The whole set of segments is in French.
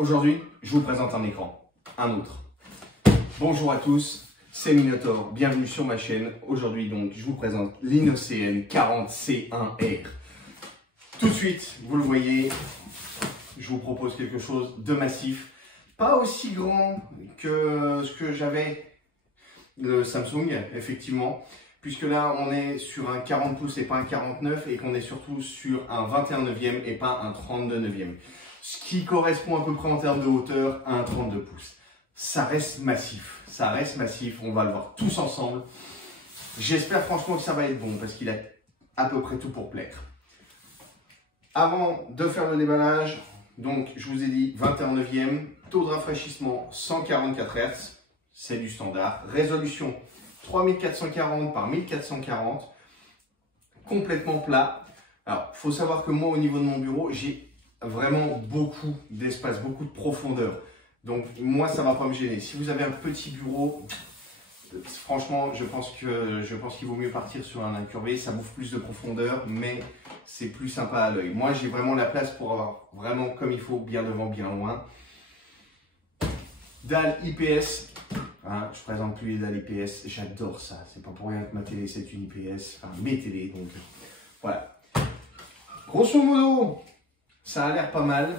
Aujourd'hui, je vous présente un écran, un autre. Bonjour à tous, c'est Minotaur, bienvenue sur ma chaîne. Aujourd'hui donc, je vous présente l'Inocn 40C1R. Tout de suite, vous le voyez, je vous propose quelque chose de massif. Pas aussi grand que ce que j'avais le Samsung, effectivement. Puisque là, on est sur un 40 pouces et pas un 49 et qu'on est surtout sur un 21/9 et pas un 32/9. Ce qui correspond à peu près en termes de hauteur à un 32 pouces. Ça reste massif, on va le voir tous ensemble. J'espère franchement que ça va être bon parce qu'il a à peu près tout pour plaire. Avant de faire le déballage, donc je vous ai dit 21/9, taux de rafraîchissement 144 Hz, c'est du standard. Résolution 3440 par 1440, complètement plat. Alors, il faut savoir que moi, au niveau de mon bureau, j'ai vraiment beaucoup d'espace, beaucoup de profondeur. Donc, moi, ça ne va pas me gêner. Si vous avez un petit bureau, franchement, je pense qu'il vaut mieux partir sur un incurvé. Ça bouffe plus de profondeur, mais c'est plus sympa à l'œil. Moi, j'ai vraiment la place pour avoir vraiment comme il faut, bien devant, bien loin. Dalle IPS. Hein, je présente plus les dalles IPS, j'adore ça. C'est pas pour rien que ma télé c'est une IPS, enfin mes télés, donc voilà. Grosso modo, ça a l'air pas mal.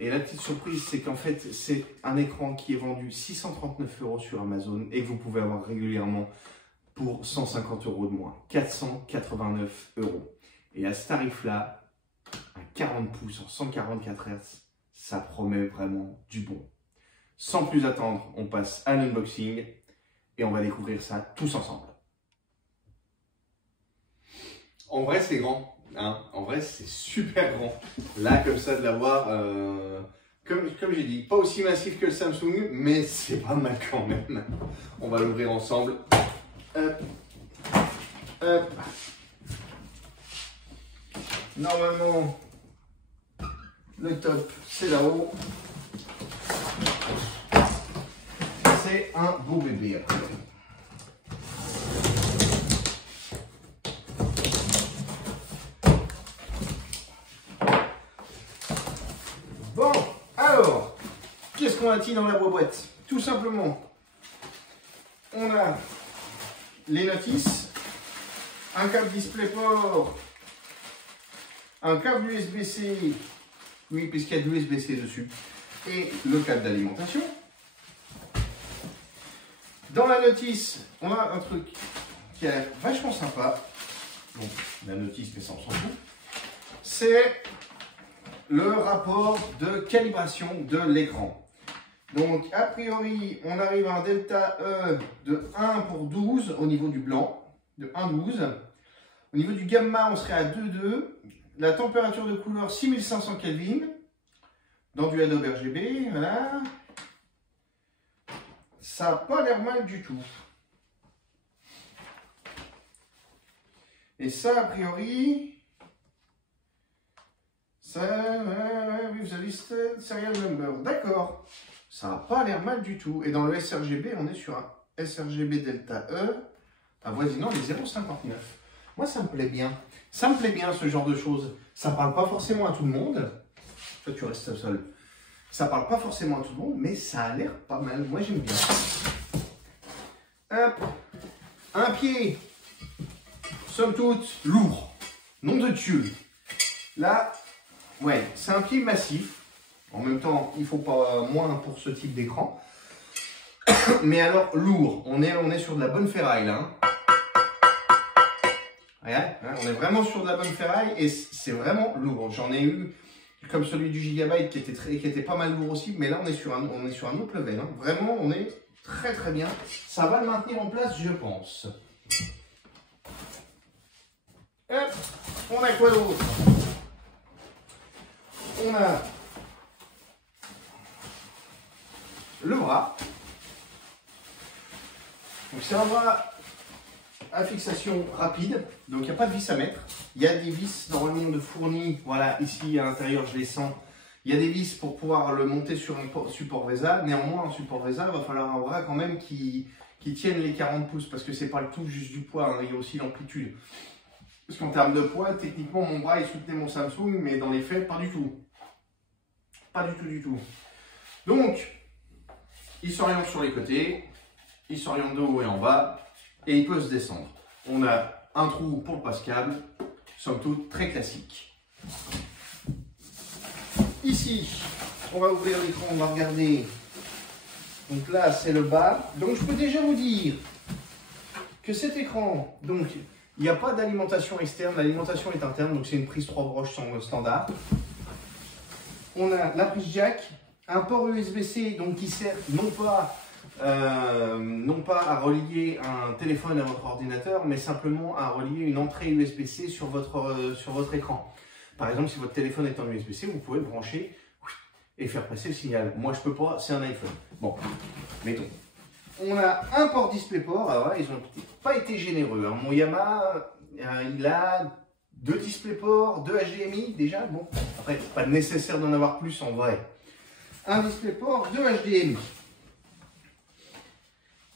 Et la petite surprise, c'est qu'en fait, c'est un écran qui est vendu 639 € sur Amazon et que vous pouvez avoir régulièrement pour 150 € de moins, 489 €. Et à ce tarif-là, à 40 pouces en 144 Hz, ça promet vraiment du bon. Sans plus attendre, on passe à l'unboxing et on va découvrir ça tous ensemble. En vrai, c'est grand. Hein, en vrai, c'est super grand. Là, comme ça, de l'avoir, comme j'ai dit, pas aussi massif que le Samsung, mais c'est pas mal quand même. On va l'ouvrir ensemble. Hop. Hop. Normalement, le top, c'est là-haut. C'est un beau bébé. Bon, alors, qu'est-ce qu'on a-t-il dans la boîte? Tout simplement, on a les notices, un câble DisplayPort, un câble USB-C, oui, puisqu'il y a de l'USB-C dessus, et le câble d'alimentation. Dans la notice, on a un truc qui a l'air vachement sympa. Donc, la notice, mais ça, on s'en fout. C'est le rapport de calibration de l'écran. Donc, a priori, on arrive à un delta E de 1/12 au niveau du blanc, de 1/12. Au niveau du gamma, on serait à 2,2. La température de couleur, 6500 Kelvin. Dans du Adobe RGB, voilà. Ça n'a pas l'air mal du tout. Et ça, a priori, ça, oui, vous avez serial number. D'accord. Ça n'a pas l'air mal du tout. Et dans le sRGB, on est sur un sRGB delta E avoisinant les 0,59. Moi, ça me plaît bien. Ça me plaît bien, ce genre de choses. Ça ne parle pas forcément à tout le monde. Toi, tu restes seul. Ça parle pas forcément à tout le monde, mais ça a l'air pas mal. Moi, j'aime bien. Hop. Un pied. Somme toute, lourd. Nom de Dieu. Là, ouais, c'est un pied massif. En même temps, il faut pas moins pour ce type d'écran. Mais alors, lourd. On est sur de la bonne ferraille, là. Regarde, hein, on est vraiment sur de la bonne ferraille et c'est vraiment lourd. J'en ai eu... comme celui du Gigabyte qui était pas mal lourd aussi, mais là on est sur un autre level. Hein. Vraiment, on est très très bien. Ça va le maintenir en place, je pense. Hop, on a quoi d'autre? On a le bras. Donc c'est un bras à fixation rapide, donc il n'y a pas de vis à mettre. Il y a des vis normalement de fournis, voilà, ici à l'intérieur je les sens. Il y a des vis pour pouvoir le monter sur un support VESA. Néanmoins, un support VESA, il va falloir un bras quand même qui tienne les 40 pouces parce que c'est pas le tout juste du poids, hein, il y a aussi l'amplitude. Parce qu'en termes de poids, techniquement, mon bras il soutenait mon Samsung, mais dans les faits, pas du tout. Pas du tout, du tout. Donc, il s'oriente sur les côtés, il s'oriente de haut et en bas, et il peut se descendre. On a un trou pour le passe-câble, somme toute très classique. Ici, on va ouvrir l'écran, on va regarder. Donc là, c'est le bas. Donc je peux déjà vous dire que cet écran, donc il n'y a pas d'alimentation externe, l'alimentation est interne, donc c'est une prise 3 broches standard. On a la prise jack, un port USB-C donc qui sert non pas à relier un téléphone à votre ordinateur, mais simplement à relier une entrée USB-C sur votre écran. Par exemple, si votre téléphone est en USB-C, vous pouvez le brancher et faire passer le signal. Moi, je peux pas, c'est un iPhone. Bon, mettons. On a un port DisplayPort. Alors là, ils n'ont pas été généreux. Hein. Mon Yamaha, il a 2 DisplayPort, 2 HDMI déjà. Bon, après, c'est pas nécessaire d'en avoir plus en vrai. Un DisplayPort, 2 HDMI.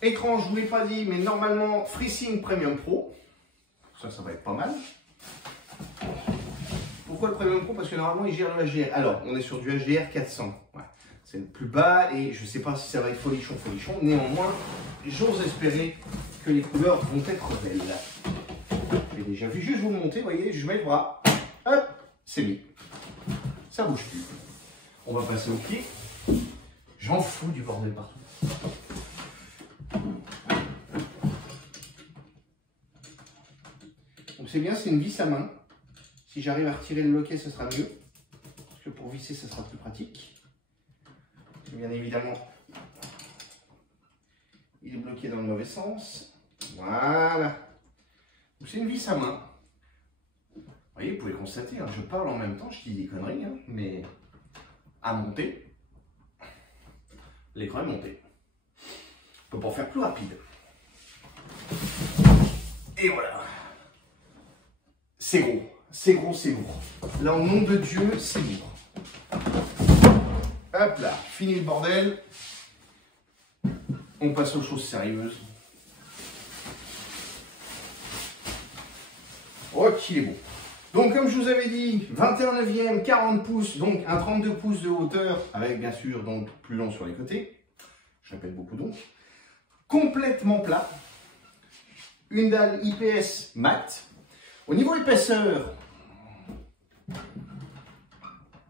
Écran, je ne vous l'ai pas dit, mais normalement FreeSync Premium Pro. Ça va être pas mal. Pourquoi le Premium Pro? Parce que normalement il gère le HDR. Alors, on est sur du HDR 400. Ouais. C'est le plus bas et je ne sais pas si ça va être folichon. Néanmoins, j'ose espérer que les couleurs vont être belles. J'ai déjà vu, juste vous le monter, vous voyez, je mets le bras. Hop, c'est mis. Ça bouge plus. On va passer au pied. J'en fous du bordel partout. Donc c'est bien, c'est une vis à main. Si j'arrive à retirer le loquet, ce sera mieux. Parce que pour visser, ça sera plus pratique. Bien évidemment, il est bloqué dans le mauvais sens. Voilà. Donc c'est une vis à main. Vous voyez, vous pouvez constater, hein, je parle en même temps, je dis des conneries, hein, mais à monter, l'écran est monté. On peut pas faire plus rapide. Et voilà. C'est gros. C'est gros, c'est lourd. Là, au nom de Dieu, c'est lourd. Hop là, fini le bordel. On passe aux choses sérieuses. Oh, qu'il est beau. Donc, comme je vous avais dit, 21/9, 40 pouces, donc un 32 pouces de hauteur, avec bien sûr donc plus long sur les côtés. Je répète beaucoup donc. Complètement plat. Une dalle IPS mat. Au niveau épaisseur,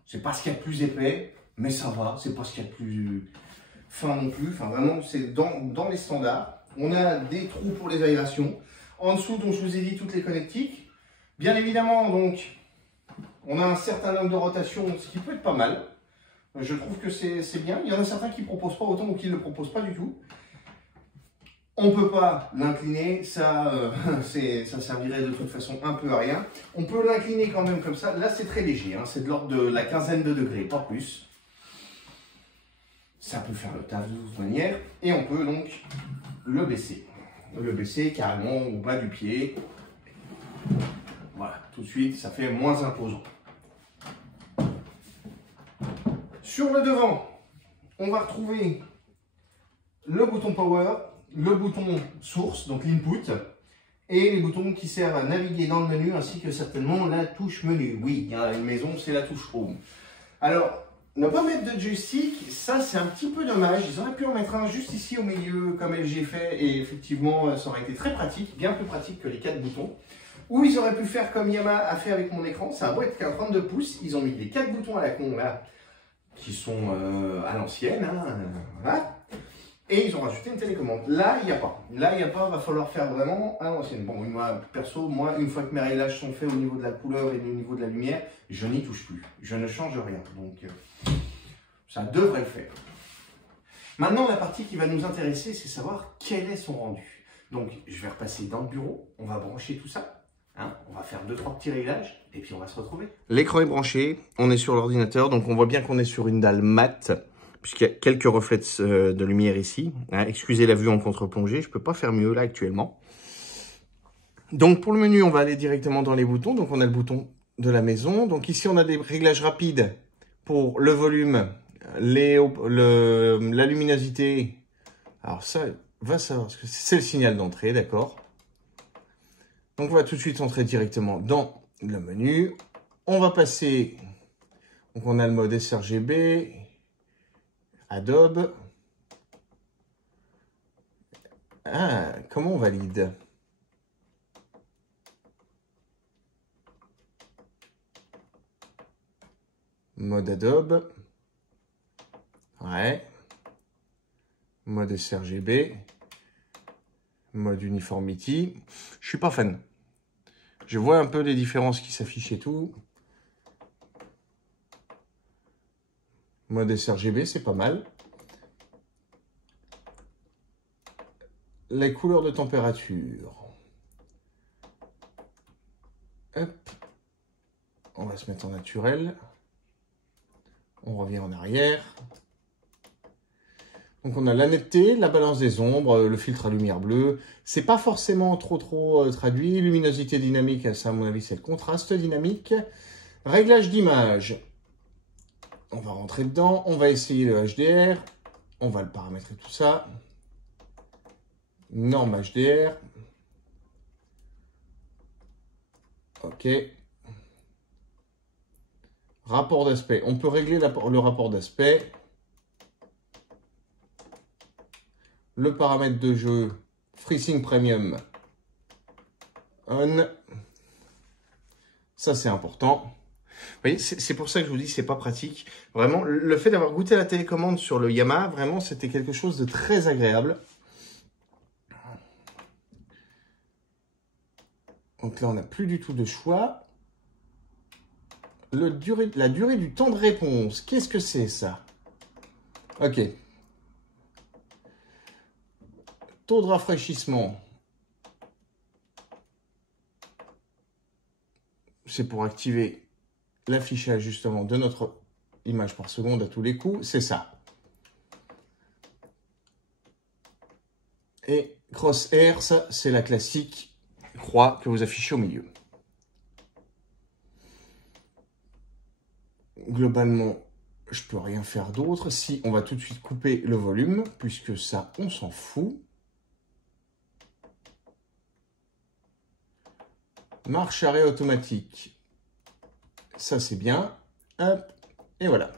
c'est pas ce qu'il y a de plus épais, mais ça va. C'est pas ce qu'il y a de plus fin non plus. Enfin, vraiment, c'est dans les standards. On a des trous pour les aérations. En dessous, donc je vous ai dit toutes les connectiques. Bien évidemment, donc, on a un certain nombre de rotations, ce qui peut être pas mal. Je trouve que c'est bien. Il y en a certains qui ne proposent pas autant ou qui ne le proposent pas du tout. On ne peut pas l'incliner, ça servirait de toute façon un peu à rien. On peut l'incliner quand même comme ça. Là, c'est très léger, hein. C'est de l'ordre de la quinzaine de degrés, pas plus. Ça peut faire le taf de toute manière. Et on peut donc le baisser. Le baisser carrément au bas du pied. Voilà, tout de suite, ça fait moins imposant. Sur le devant, on va retrouver le bouton Power, le bouton source, donc l'input, et les boutons qui servent à naviguer dans le menu, ainsi que certainement la touche menu. Oui, il y a une maison, c'est la touche home. Alors, ne pas mettre de joystick, ça c'est un petit peu dommage. Ils auraient pu en mettre un juste ici au milieu, comme LG fait, et effectivement, ça aurait été très pratique, bien plus pratique que les 4 boutons. Ou ils auraient pu faire comme Yamaha a fait avec mon écran, ça a beau être qu'un 32 pouces, ils ont mis les 4 boutons à la con là, qui sont à l'ancienne, hein, voilà. Et ils ont rajouté une télécommande. Là, il n'y a pas. Là, il n'y a pas, va falloir faire vraiment à l'ancienne. Bon, moi, perso, une fois que mes réglages sont faits au niveau de la couleur et au niveau de la lumière, je n'y touche plus. Je ne change rien. Donc, ça devrait le faire. Maintenant, la partie qui va nous intéresser, c'est savoir quel est son rendu. Donc, je vais repasser dans le bureau. On va brancher tout ça. Hein, on va faire 2-3 petits réglages et puis on va se retrouver. L'écran est branché. On est sur l'ordinateur. Donc, on voit bien qu'on est sur une dalle mat, puisqu'il y a quelques reflets de lumière ici. Hein, excusez la vue en contre-plongée, je ne peux pas faire mieux là actuellement. Donc pour le menu, on va aller directement dans les boutons. Donc on a le bouton de la maison. Donc ici, on a des réglages rapides pour le volume, la luminosité. Alors ça, va savoir, parce que c'est le signal d'entrée, d'accord. Donc on va tout de suite entrer directement dans le menu. On va passer, donc on a le mode sRGB. Adobe. Ah, comment on valide? Mode Adobe. Ouais. Mode sRGB. Mode Uniformity. Je suis pas fan. Je vois un peu les différences qui s'affichent et tout. Mode sRGB, c'est pas mal. Les couleurs de température. Hop. On va se mettre en naturel. On revient en arrière. Donc on a la netteté, la balance des ombres, le filtre à lumière bleue. C'est pas forcément trop traduit. Luminosité dynamique, ça à mon avis c'est le contraste dynamique. Réglage d'image. On va rentrer dedans. On va essayer le HDR. On va le paramétrer tout ça. Norme HDR. Ok. Rapport d'aspect. On peut régler le rapport d'aspect. Le paramètre de jeu, FreeSync Premium On. Ça, c'est important. Vous voyez, c'est pour ça que je vous dis, c'est pas pratique. Vraiment, le fait d'avoir goûté à la télécommande sur le Yamaha, vraiment, c'était quelque chose de très agréable. Donc là, on n'a plus du tout de choix. La durée du temps de réponse, qu'est-ce que c'est ça? Ok. Taux de rafraîchissement. C'est pour activer l'affichage justement de notre image par seconde à tous les coups. C'est ça. Et crosshair, ça c'est la classique croix que vous affichez au milieu. Globalement, je peux rien faire d'autre. Si on va tout de suite couper le volume, puisque ça, on s'en fout. Marche arrêt automatique. Ça, c'est bien. Hop, et voilà.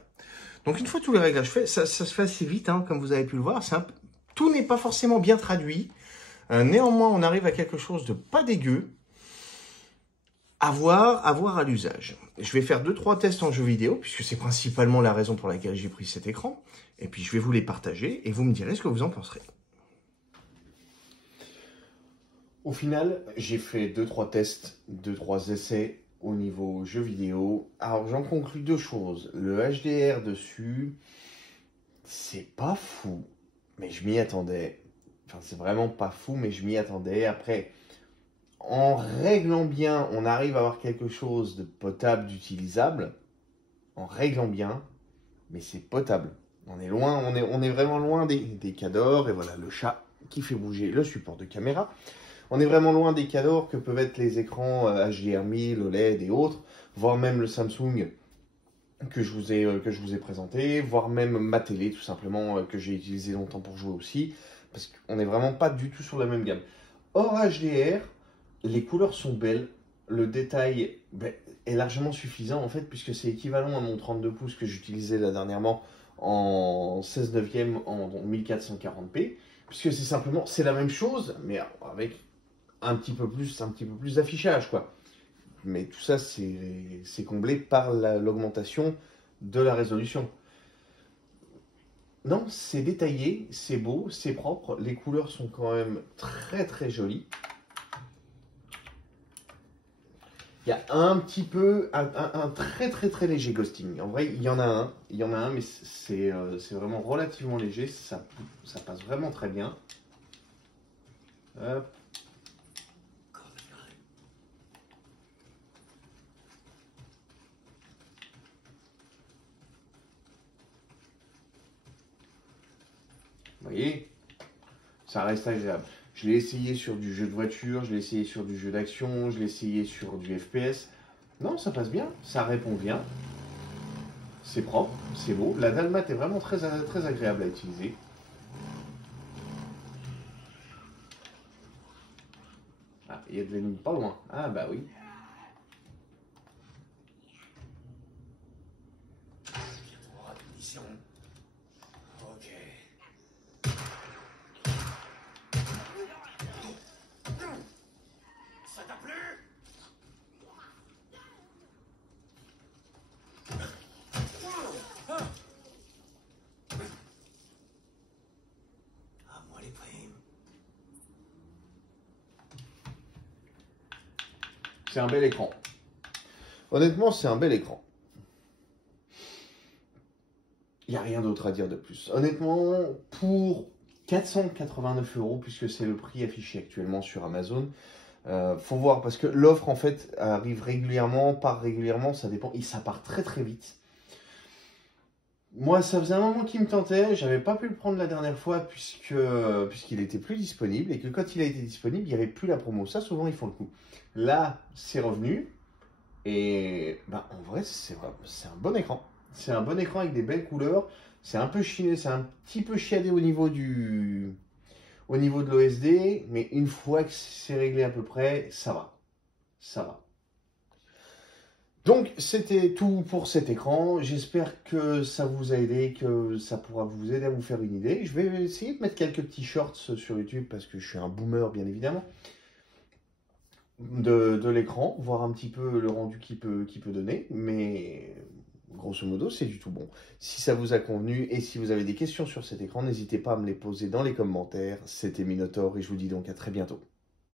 Donc, une fois tous les réglages faits, ça se fait assez vite, hein, comme vous avez pu le voir. Tout n'est pas forcément bien traduit. Néanmoins, on arrive à quelque chose de pas dégueu. À voir à l'usage. Je vais faire 2-3 tests en jeu vidéo, puisque c'est principalement la raison pour laquelle j'ai pris cet écran. Et puis, je vais vous les partager et vous me direz ce que vous en penserez. Au final, j'ai fait 2-3 tests, 2-3 essais au niveau jeu vidéo. Alors, j'en conclus 2 choses. Le HDR dessus, c'est pas fou, mais je m'y attendais. Enfin, c'est vraiment pas fou, mais je m'y attendais. Après, en réglant bien, on arrive à avoir quelque chose de potable, d'utilisable. En réglant bien, mais c'est potable. On est loin, on est vraiment loin des cadors. Et voilà, le chat qui fait bouger le support de caméra. On est vraiment loin des cadors que peuvent être les écrans HDR1000, OLED et autres, voire même le Samsung que je vous ai présenté, voire même ma télé tout simplement que j'ai utilisé longtemps pour jouer aussi, parce qu'on n'est vraiment pas du tout sur la même gamme. Hors HDR, les couleurs sont belles, le détail est largement suffisant en fait, puisque c'est équivalent à mon 32 pouces que j'utilisais là dernièrement en 16 neuvième en 1440p, puisque c'est la même chose, mais avec un petit peu plus d'affichage, quoi. Mais tout ça, c'est comblé par l'augmentation de la résolution. Non, c'est détaillé, c'est beau, c'est propre. Les couleurs sont quand même très jolies. Il y a un petit peu, un très léger ghosting. En vrai, il y en a un, mais c'est vraiment relativement léger. Ça passe vraiment très bien. Hop. Vous voyez, ça reste agréable. Je l'ai essayé sur du jeu de voiture, je l'ai essayé sur du jeu d'action, je l'ai essayé sur du FPS. Non, ça passe bien, ça répond bien. C'est propre, c'est beau. La Dalmat est vraiment très agréable à utiliser. Ah, il y a de l'ennemi pas loin. Ah bah oui. moi les primes. C'est un bel écran. Honnêtement, c'est un bel écran. Il n'y a rien d'autre à dire de plus. Honnêtement, pour 489 €, puisque c'est le prix affiché actuellement sur Amazon, faut voir, parce que l'offre en fait arrive régulièrement, part régulièrement, ça dépend, et ça part très très vite. Moi, ça faisait un moment qu'il me tentait, j'avais pas pu le prendre la dernière fois puisqu'il était plus disponible, et que quand il a été disponible, il n'y avait plus la promo. Ça, souvent, ils font le coup. Là, c'est revenu, et ben, en vrai, c'est un bon écran. C'est un bon écran avec des belles couleurs. C'est un peu chiné, c'est un petit peu chiadé au niveau de l'OSD, mais une fois que c'est réglé à peu près, ça va. Ça va. Donc, c'était tout pour cet écran. J'espère que ça vous a aidé, que ça pourra vous aider à vous faire une idée. Je vais essayer de mettre quelques petits shorts sur YouTube parce que je suis un boomer, bien évidemment, de l'écran, voir un petit peu le rendu qu'il peut donner. Mais grosso modo, c'est du tout bon. Si ça vous a convenu et si vous avez des questions sur cet écran, n'hésitez pas à me les poser dans les commentaires. C'était Minotaur et je vous dis donc à très bientôt.